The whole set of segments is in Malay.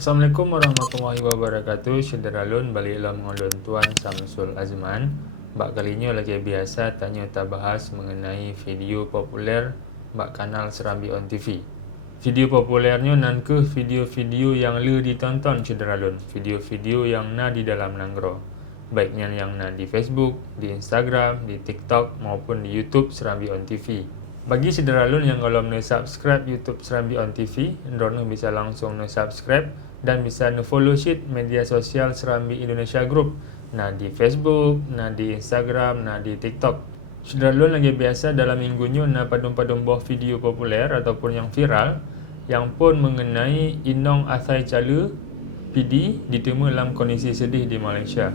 Assalamualaikum warahmatullahi wabarakatuh. Syederalun balik lah mengalun Tuan Samsul Azman. Bak kalinya lagi biasa tanya tak bahas mengenai video populer bak kanal Serambi On TV. Video populernya nan ke video-video yang le ditonton Syederalun. Video-video yang na di dalam nanggro. Baiknya yang na di Facebook, di Instagram, di TikTok maupun di YouTube Serambi On TV. Bagi Syederalun yang kalau subscribe YouTube Serambi On TV, ndrono bisa langsung subscribe dan bisa follow sheet media sosial Serambi Indonesia Group. Nah di Facebook, nah di Instagram, nah di TikTok. Syederalun lagi biasa dalam minggunya nah padum-padum boh video populer ataupun yang viral yang pun mengenai Inong Asai Cala PD ditemu dalam kondisi sedih di Malaysia.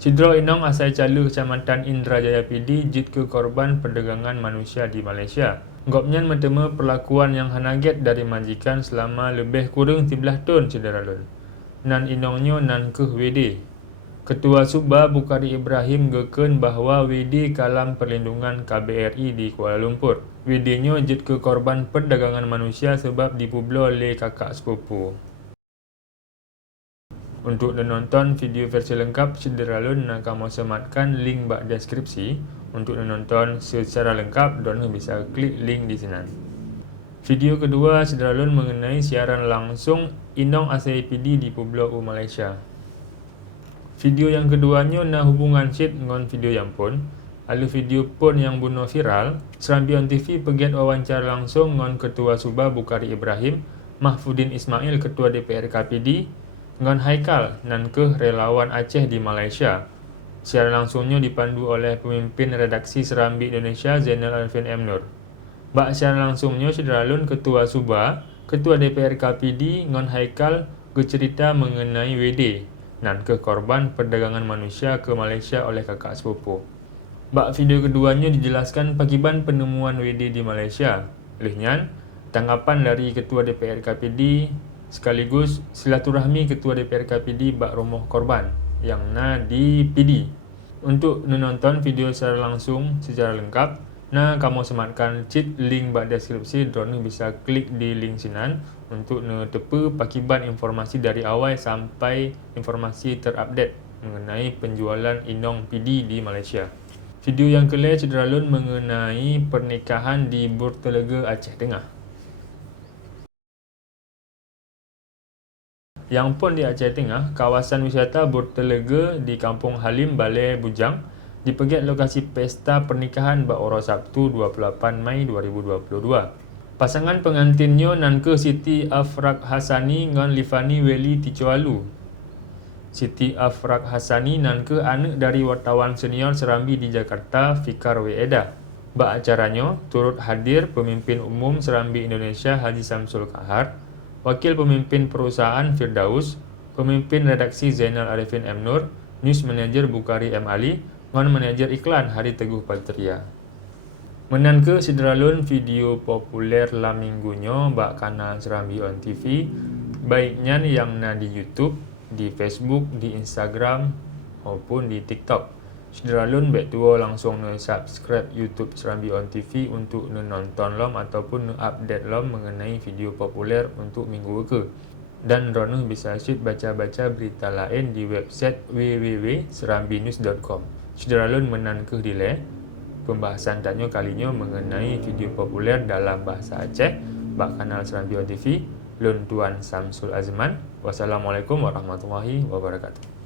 Cidro Inong Asai Cala Kecamatan Indrajaya PD jit ke korban perdagangan manusia di Malaysia. Gopnyan mentema perlakuan yang hanaget dari majikan selama lebih kurang 13 tahun Syederalun. Nan inongnya nan ke WD. Ketua Subah Bukhari Ibrahim geken bahawa WD kalam perlindungan KBRI di Kuala Lumpur. WD-nya jit ke korban perdagangan manusia sebab dipublo oleh kakak sepupu. Untuk menonton video versi lengkap, Syederalun nak kamu sematkan link bak deskripsi. Untuk menonton secara lengkap, donor bisa klik link di sini. Video kedua, Syederalun mengenai siaran langsung Inong Asai PD di Pulau Malaysia. Video yang keduanya na hubungan chat dengan video yang pun. Ada video pun yang bunuh viral. Serambi On TV pegiat wawancara langsung dengan Ketua Subah Bukhari Ibrahim, Mahfudin Ismail Ketua DPR KPD, dengan Haikal nan ke relawan Aceh di Malaysia. Siaran langsungnya dipandu oleh pemimpin redaksi Serambi Indonesia Zainal Arifin M. Nur. Bak siaran langsungnya Syederalun Ketua Subah, Ketua DPR KPD dengan Haikal bercerita mengenai WD nan ke korban perdagangan manusia ke Malaysia oleh kakak sepupu. Bak video keduanya dijelaskan pakiban penemuan WD di Malaysia. Olehnya, tanggapan dari Ketua DPR KPD sekaligus silaturahmi Ketua DPR KPD bak rumah korban yang na di PD. Untuk menonton video secara langsung secara lengkap, nah kamu sematkan cit link bak deskripsi, drone bisa klik di link sinan untuk tepe pakiban informasi dari awal sampai informasi terupdate mengenai penjualan Inong PD di Malaysia. Video yang kelima Syederalun mengenai pernikahan di Burtelega Aceh Tengah. Yang pun di Aceh Tengah, kawasan wisata Burtelega di Kampung Halim, Balai Bujang, dipegiat lokasi pesta pernikahan bak ora Sabtu 28 Mei 2022. Pasangan pengantinnya nan ke Siti Afrak Hassani dengan Livani Weli Ticoalu. Siti Afrak Hassani nan ke anak dari wartawan senior Serambi di Jakarta, Fikar W. Eda. Bak acaranya turut hadir pemimpin umum Serambi Indonesia Haji Samsul Kahar, Wakil Pemimpin Perusahaan Firdaus, Pemimpin Redaksi Zainal Arifin M. Nur, News Manager Bukhari M. Ali, dengan Manager Iklan Hari Teguh Patria. Menan ke Syederalun video populer la minggunya bak kanal Serambi On TV, baiknya yang na di YouTube, di Facebook, di Instagram maupun di TikTok. Syederalun baik tua langsung subscribe YouTube Serambi On TV untuk nonton lom ataupun update lom mengenai video populer untuk minggu ke. Dan rono bisa shoot baca-baca berita lain di website www.serambinews.com. Syederalun menan ke dile pembahasan tanya kalinya mengenai video populer dalam bahasa Aceh bak kanal Serambi On TV. Lun Tuan Samsul Azman. Wassalamualaikum warahmatullahi wabarakatuh.